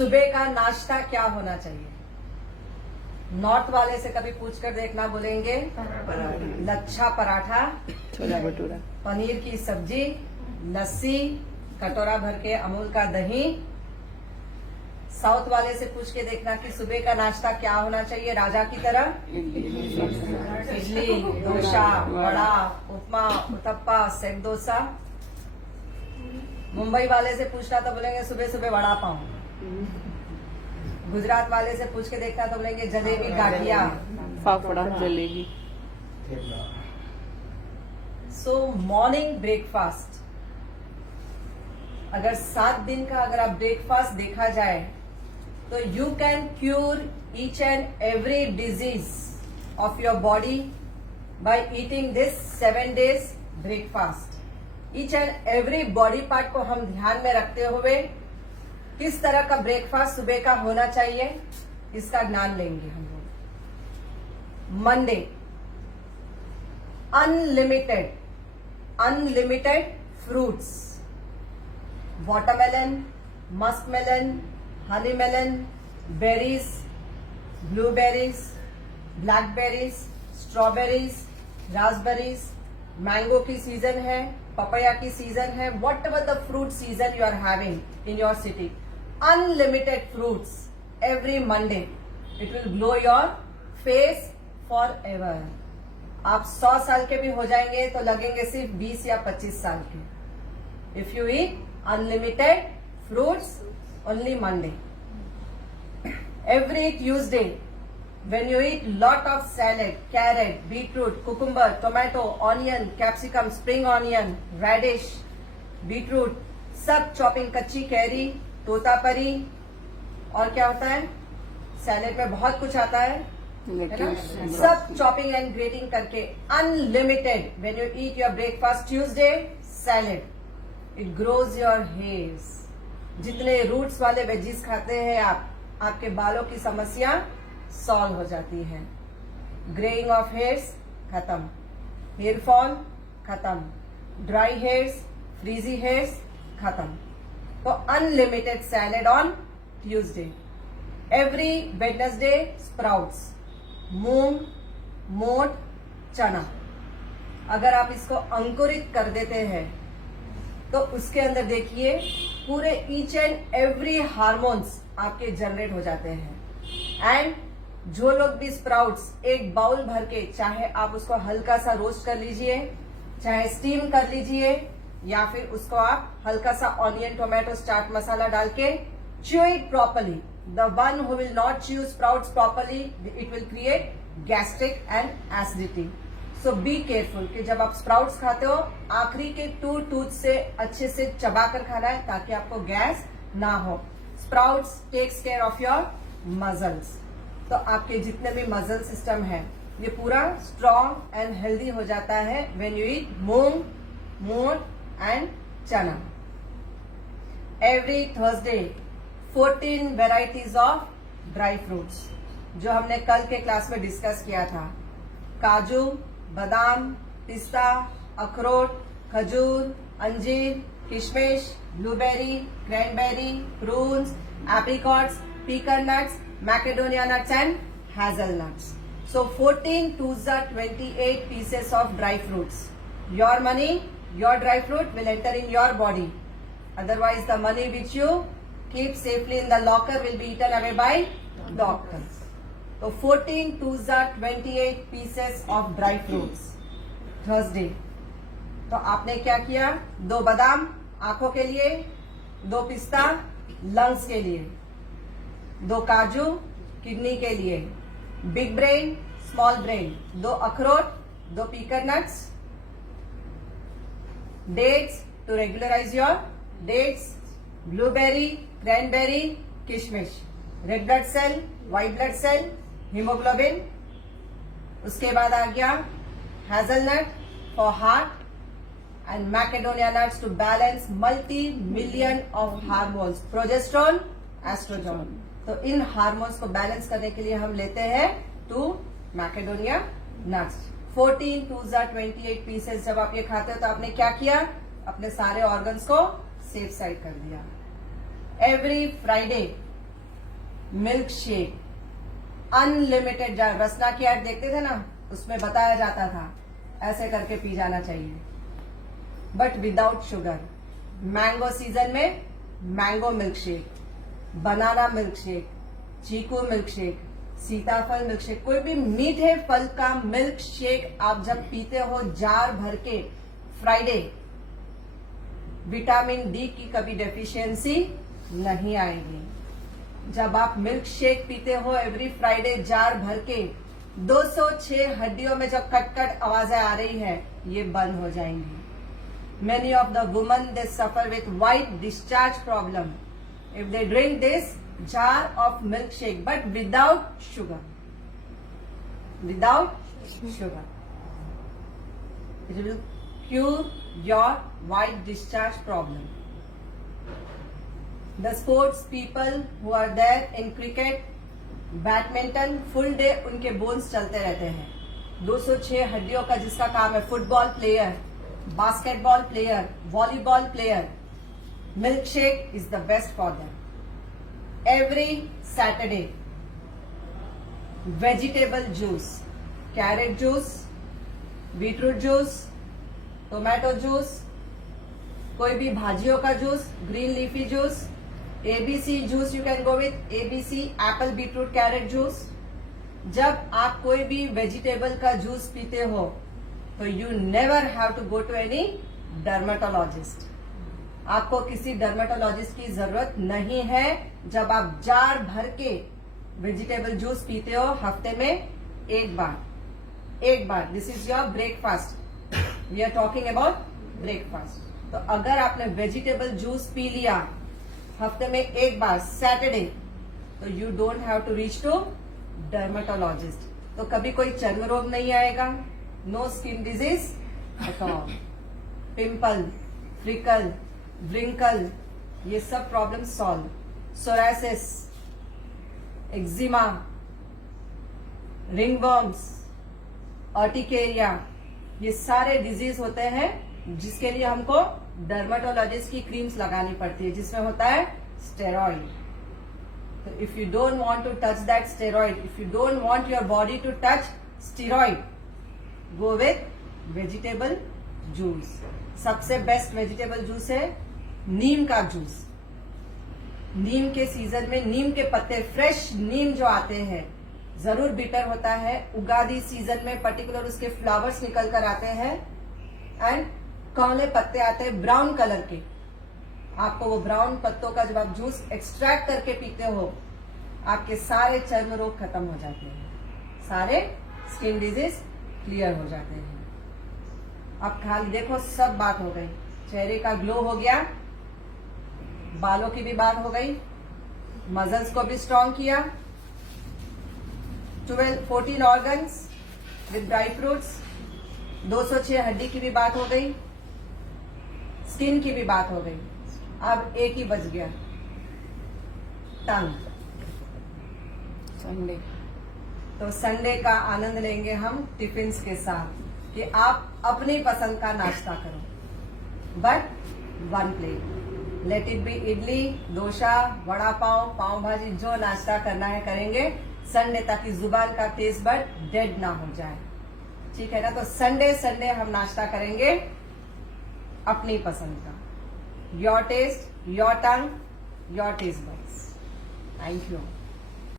सुबह का नाश्ता क्या होना चाहिए? नॉर्थ वाले से कभी पूछकर देखना, बोलेंगे लच्छा पराठा, छोला भटूरा, पनीर की सब्जी, लस्सी, कटोरा भर के अमूल का दही। साउथ वाले से पूछ के देखना कि सुबह का नाश्ता क्या होना चाहिए राजा की तरह? इडली, डोसा, वड़ा, उपमा, उत्तप्पा, सेक डोसा। मुंबई वाले से पूछना तो बोलेंगे सुबह सुबह वड़ा पाव। गुजरात वाले से पूछ के देखना तो बोलेंगे जलेबी, गाठिया, फाफड़ा, जलेबी। सो मॉर्निंग ब्रेकफास्ट, अगर 7 दिन का अगर आप ब्रेकफास्ट देखा जाए तो you can cure each and every disease of your body by eating this 7 days breakfast. Each and every body part को हम ध्यान में रखते हुए किस तरह का ब्रेकफास्ट सुबह का होना चाहिए इसका ज्ञान लेंगे हम लोग। Monday, unlimited fruits, watermelon, muskmelon, honeymelon, berries, blueberries, blackberries, strawberries, raspberries, mango की सीजन है, पपाया की सीजन है, whatever the fruit season you are having in your city, unlimited fruits every Monday. It will glow your face forever. आप 100 साल के भी हो जाएंगे तो लगेंगे सिर्फ 20 या 25 साल के। If you eat unlimited fruits only Monday. Every Tuesday when you eat lot of salad, carrot, beetroot, cucumber, tomato, onion, capsicum, spring onion, radish, beetroot, सब चॉपिंग, कच्ची कैरी, तोतापरी, और क्या होता है सैलेड में बहुत कुछ आता है ना? सब चॉपिंग एंड ग्रेटिंग करके unlimited. When you eat your breakfast Tuesday salad, it grows your hairs. जितने रूट्स वाले वेजीज खाते हैं आप, आपके बालों की समस्या सॉल्व हो जाती है। ग्रेइंग ऑफ हेयर्स खत्म, हेयर फॉल खत्म, ड्राई हेयर्स, फ्रीजी हेयर्स खत्म। तो unlimited salad on Tuesday. Every Wednesday sprouts, मूंग, मोठ, चना। अगर आप इसको अंकुरित कर देते हैं तो उसके अंदर देखिए पूरे ईच एंड एवरी हार्मोन्स आपके जनरेट हो जाते हैं। एंड जो लोग भी स्प्राउट्स एक बाउल भर के, चाहे आप उसको हल्का सा रोस्ट कर लीजिए, चाहे स्टीम कर लीजिए, या फिर उसको आप हल्का सा ऑनियन, टोमेटो, चाट मसाला डाल के chew it properly. The one who will not chew sprouts properly, it will create gastric and acidity. So be careful कि जब आप स्प्राउट्स खाते हो आखिरी के 2 टूथ से अच्छे से चबाकर खाना है ताकि आपको गैस ना हो। Sprouts takes care of your muscles. तो आपके जितने भी मसल सिस्टम है ये पूरा स्ट्रॉन्ग एंड हेल्दी हो जाता है व्हेन यू ईट मूंग, मोठ एंड चना। Every Thursday 14 varieties of dry fruits, जो हमने कल के क्लास में डिस्कस किया था। काजू, बादाम, पिस्ता, अखरोट, खजूर, अंजीर, किशमिश, blueberry, cranberry, prunes, apricots, pecan nuts, macadamia nuts and hazelnuts. So 14 twos are 28 pieces of dry fruits. Your money, your dry fruit will enter in your body. Otherwise the money which you keep safely in the locker will be eaten away by doctors. So 14 twos are 28 pieces of dry fruits. Thursday. तो आपने क्या किया? 2 बादाम आंखों के लिए, 2 पिस्ता lungs के लिए, 2 काजू किडनी के लिए, बिग ब्रेन, स्मॉल ब्रेन, 2 अखरोट, 2 pecan nuts, dates to regularize your dates, blueberry, cranberry, किशमिश, red blood cell, white blood cell, haemoglobin. उसके बाद आ गया hazelnut for heart and Macedonia nuts to balance multi million of hormones, progesterone, oestrogen. तो इन hormones को balance करने के लिए हम लेते हैं 2 Macedonia nuts. 14 2s are 28 pieces. जब आप ये खाते हो तो आपने क्या किया? अपने सारे ऑर्गन्स को सेफ साइड कर दिया। Every Friday milk shake unlimited jar, Rasna की ऐड देखते थे ना, उसमें बताया जाता था ऐसे करके पी जाना चाहिए, but without sugar. Mango season में mango milk shake, banana milk shake, चीकू मिल्क शेक, सीताफल मिल्क शेक, कोई भी मीठे फल का मिल्क शेक आप जब पीते हो जार भर के फ्राइडे, विटामिन डी की कभी डेफिशिएंसी नहीं आएगी। जब आप मिल्क शेक पीते हो एवरी फ्राइडे जार भर के, 206 हड्डियों में जब कट कट आवाजें आ रही है, ये बंद हो जाएंगी। Many of the women, they suffer with white discharge problem if they drink this jar of milkshake, but without sugar. Without sugar, it will cure your white discharge problem. The sports people who are there in cricket, badminton, full day उनके bones चलते रहते हैं। 206 हड्डियों का जिसका काम है, football player, basketball player, volleyball player, milk shake is the best for them. Every Saturday vegetable juice, carrot juice, beetroot juice, tomato juice, कोई भी भाजियों का juice, green leafy juice, ABC juice you can go with ABC, Apple beetroot carrot juice. जब आप कोई भी vegetable का juice पीते हो तो you never have to go to any dermatologist. आपको किसी डर्मेटोलॉजिस्ट की जरूरत नहीं है। जब आप जार भर के वेजिटेबल जूस पीते हो हफ्ते में एक बार, this is your breakfast. We are talking about breakfast. तो अगर आपने वेजिटेबल जूस पी लिया हफ्ते में एक बार सैटरडे, तो you don't have to reach to dermatologist. तो कभी कोई चर्म रोग नहीं आएगा, no skin disease at all, pimple, freckle, wrinkle, ये सब problem solve. Psoriasis, eczema, ringworms, urticaria, ये सारे डिजीज होते हैं जिसके लिए हमको डर्मेटोलॉजिस्ट की क्रीम्स लगानी पड़ती है, जिसमें होता है स्टेरॉइड। तो if you don't want to touch that steroid, if you don't want your body to touch steroid, go with vegetable juice. सबसे बेस्ट वेजिटेबल जूस है नीम का जूस। नीम के सीजन में नीम के पत्ते, फ्रेश नीम जो आते हैं, जरूर बिटर होता है। उगादी सीजन में पर्टिकुलर उसके फ्लावर्स निकल कर आते हैं एंड काले पत्ते आते हैं ब्राउन कलर के। आपको वो ब्राउन पत्तों का जब आप जूस एक्सट्रैक्ट करके पीते हो, आपके सारे चर्म रोग खत्म हो जाते हैं, सारे स्किन डिजीज क्लियर हो जाते हैं। अब खाली देखो, सब बात हो गई। चेहरे का ग्लो हो गया, बालों की भी बात हो गई, मसल्स को भी स्ट्रांग किया, 14 ऑर्गन्स विद ड्राई फ्रूट्स, 206 हड्डी की भी बात हो गई, स्किन की भी बात हो गई। अब एक ही बच गया, टंग। संडे। तो संडे का आनंद लेंगे हम टिफिन्स के साथ कि आप अपनी पसंद का नाश्ता करो, but 1 plate. Let it be idli, dosa, vada pav, pav bhaji, जो नाश्ता करना है करेंगे संडे, ताकि जुबान का टेस्ट बड डेड ना हो जाए। ठीक है ना? तो संडे हम नाश्ता करेंगे अपनी पसंद का। Your taste, your tongue, your taste buds. Thank you.